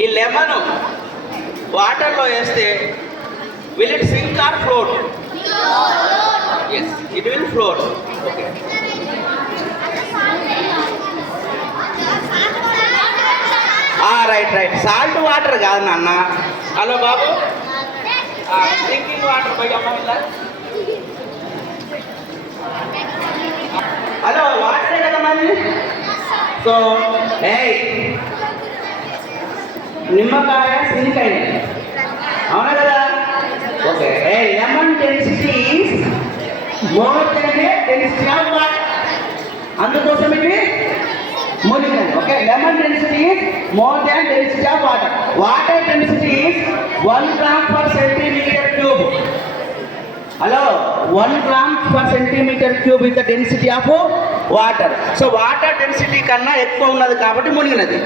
ఈ లెమన్ వాటర్లో వేస్తే will it sink or float? Yes, it will float. Okay, right right. Salt water కాదు నాన్న. హలో బాబు, drinking water పోయి అమ్మ. హలో, వాటరే కదా మరి. సో నిమ్మకాయ సింకాయ, అవునా కదా? Okay, lemon density is more than density of water. అందుకోసం ఇది మునిగినది. Okay, lemon density is more than density of water. Water density is 1 gram per centimeter cube. Hello, 1 gram per centimeter cube is the density of water. So water density కన్నా ఎక్కువ ఉన్నది కాబట్టి మునిగినది.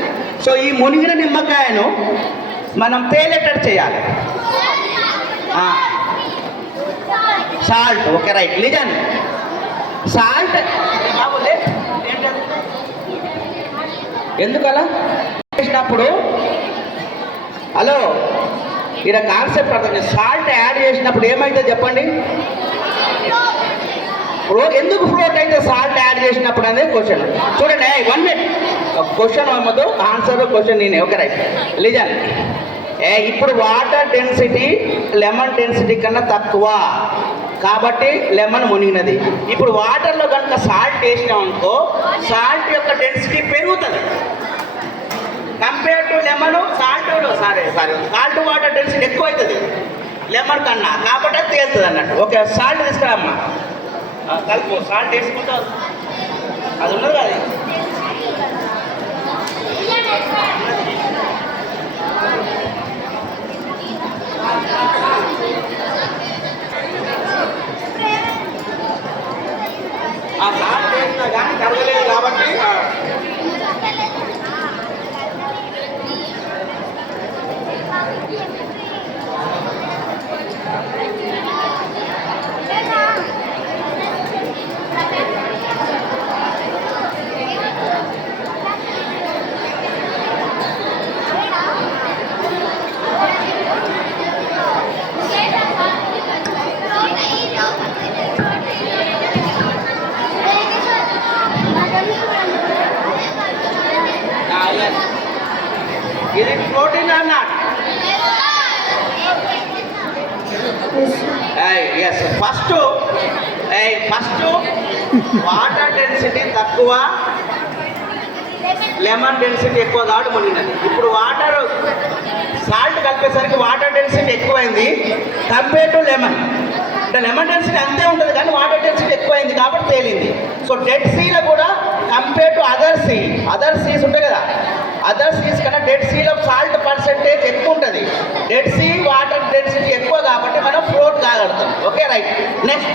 So ఈ మునిగిన నిమ్మకాయను మనం తేలేటట్టు చేయాలి. Salt. Okay, right. Listen, salt ఎందుకలా చేసినప్పుడు, హలో ఇక్కడ కాన్సెప్ట్ అర్థం చేసి, సాల్ట్ యాడ్ చేసినప్పుడు ఏమైందో చెప్పండి. ఎందుకు ఫ్లోట్ అయితే సాల్ట్ యాడ్ చేసినప్పుడు అనేది క్వశ్చన్. చూడండి, 1 minute క్వశ్చన్ అమ్మదు, ఆన్సర్ క్వశ్చన్ నేనే. Okay, right. లిజన్, ఇప్పుడు వాటర్ డెన్సిటీ లెమన్ డెన్సిటీ కన్నా తక్కువ కాబట్టి లెమన్ మునిగినది. ఇప్పుడు వాటర్లో కనుక సాల్ట్ వేసినాం అనుకో, సాల్ట్ యొక్క డెన్సిటీ పెరుగుతుంది. Compare to lemon, salt water density ఎక్కువ అవుతుంది లెమన్ కన్నా, కాబట్టి అది తేలుతుంది అన్నట్టు. ఓకే, సాల్ట్ తీసుకురామ్మా, కలుపు. సాల్ట్ వేసుకుంటా అది ఉన్నది కదా. ఆ సాల్ట్ వేసినా కానీ కరగలేదు కాబట్టి is it floating or not? Yes, first water density తక్కువ, లెమన్ డెన్సిటీ ఎక్కువ కాబట్టి మునిగినది. ఇప్పుడు వాటర్ సాల్ట్ కలిపేసరికి వాటర్ డెన్సిటీ ఎక్కువైంది కంపేర్ టు లెమన్. అంటే లెమన్ డెన్సిటీ అంతే ఉంటుంది కానీ వాటర్ డెన్సిటీ ఎక్కువైంది కాబట్టి తేలింది. సో డెడ్ సీలో కూడా కంపేర్ టు అదర్ సీస్ ఉంటాయి కదా, అదర్ సీస్ కన్నా డెడ్ సీలో సాల్ట్ పర్సెంటేజ్ ఎక్కువ ఉంటుంది. డెడ్ సీ వాటర్ డెన్సిటీ ఎక్కువ కాబట్టి మనం ఫ్లోట్ కాగలుగుతాం. Okay, right. నెక్స్ట్